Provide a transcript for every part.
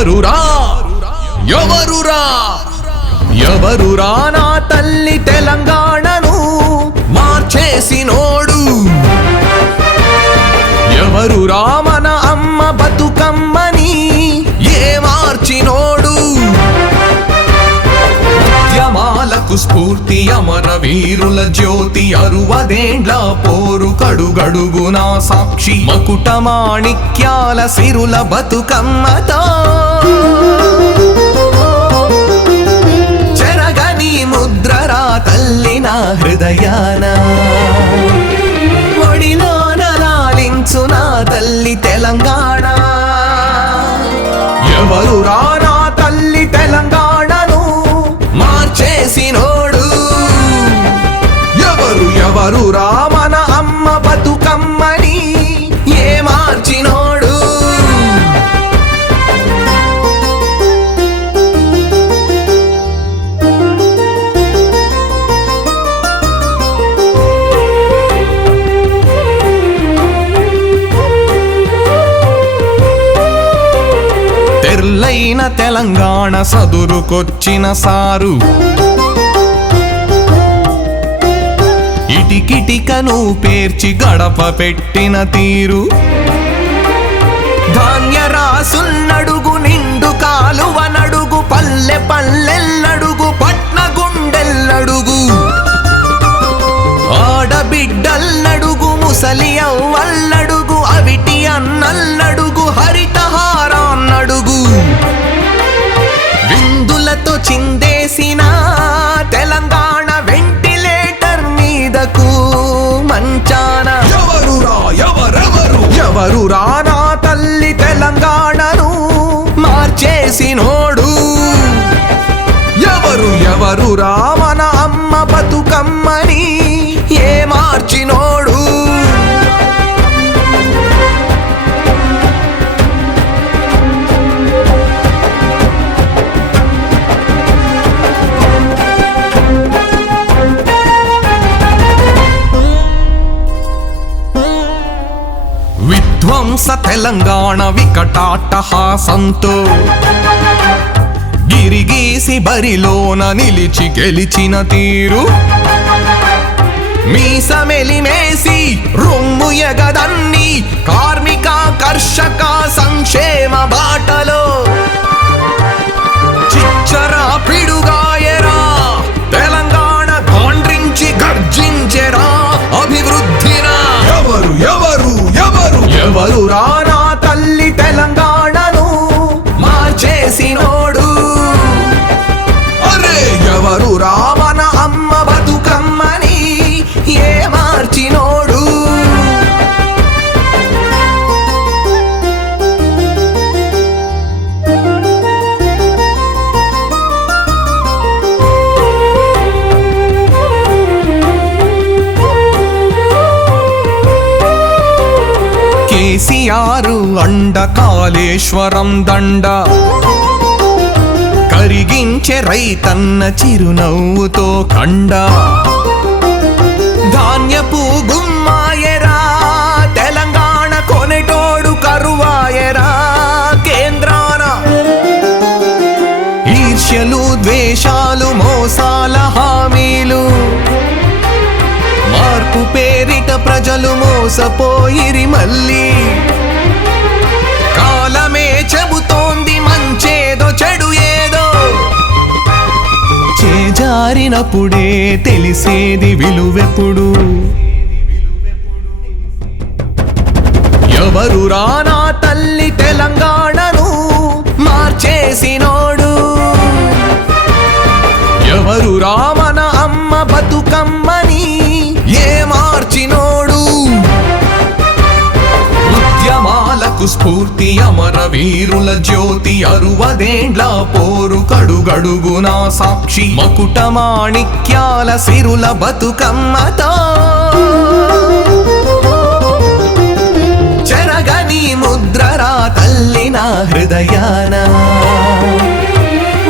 ఎవరురా ఎవరురా ఎవరురా నా తల్లి తెలంగాణను మార్చేసినోడు ఎవరురా మన అమ్మ బతుకమ్మని ఏ మార్చినోడు ఉద్యమాలకు స్ఫూర్తి అమర వీరుల జ్యోతి 60 పోరు కడుగడుగునా సాక్షి మకుట మాణిక్యాల సిరుల బతుకమ్మతో చెరగని ముద్రరా తల్లి నా హృదయాన ఒడిలోన లాలించు నా తల్లి తెలంగాణ ఎవరురా నా తల్లి తెలంగాణను మార్చేసినోడు ఎవరురా మన అమ్మ బతుకమ్మని ఏ మార్చినోడు తెర్లైన తెలంగాణ సదురుకొచ్చిన సారు ఇటికిటికను పేర్చి గడప పెట్టిన తీరు ధాన్య రాసున్నడుగు నిండు కాలువ నడుగు పల్లె పల్లెల్లడుగు పట్న గుండెల్లడుగు ఆడబిడ్డల్లడుగు ముసలి అవ్వల్లడుగు అవిటి అన్నల్లడుగు హరితహారాన్నడుగు విందులతో చిందేసిన తెలంగాణ వెంటిలేటర్ మీదకు మంచాన ఎవరురా నా తల్లి తెలంగాణను మార్చేసినోడు ఎవరురా మన అమ్మ బతుకమ్మని ఏ మార్చినోడు విధ్వంస తెలంగాణ వికటాట్టహాసంతో గిరిగీసి బరిలోన నిలిచి గెలిచిన తీరు మీసమెలిమేసి రొమ్ము ఎగదన్ని కార్మిక కర్షక సంక్షేమ బాటలో చిచ్చరా పిడుగాయరా తెలంగాణ గాండ్రించి గర్జించెరా అభివృద్ధినా ఎవరురా నా తల్లి తెలంగాణను మార్చేసినోడు అరే ఎవరురా మన అమ్మ బతుకమ్మని ఏ మార్చినోడు కేసీఆర్ అండ కాళేశ్వరం దండ కరిగించే రైతన్న చిరునవ్వుతో కండ ధాన్యపు గుమ్మాయరా తెలంగాణ కొనేటోడు కరువాయరా కేంద్రాన ఈర్ష్యలు ద్వేషాలు మోసాల హామీలు మార్పు పేరిట ప్రజలు మోసపోయిరి మళ్ళీ కాలమే చెబుతోంది మంచేదో చెడు ఏదో చేజారినప్పుడే తెలిసేది విలువెప్పుడు ఎవరురా నా తల్లి తెలంగాణను మార్చేసినోడు ఎవరురా మన అమ్మ బతుకమ్మని ఏ మార్చినోడు ఉద్యమాలకు స్ఫూర్తి అమర వీరుల జ్యోతి 60 పోరు కడుగడుగునా సాక్షి మకుట మాణిక్యాల సిరుల బతుకమ్మతో చెరగని ముద్రరా తల్లి నా హృదయాన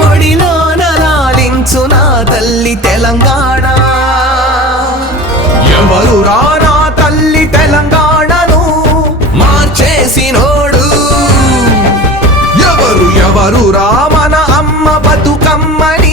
ఒడిలోన లాలించు నా తల్లి తెలంగాణ ఎవరురా నా తల్లి తెలంగాణను మార్చేసినోడు ఎవరు కమ్మని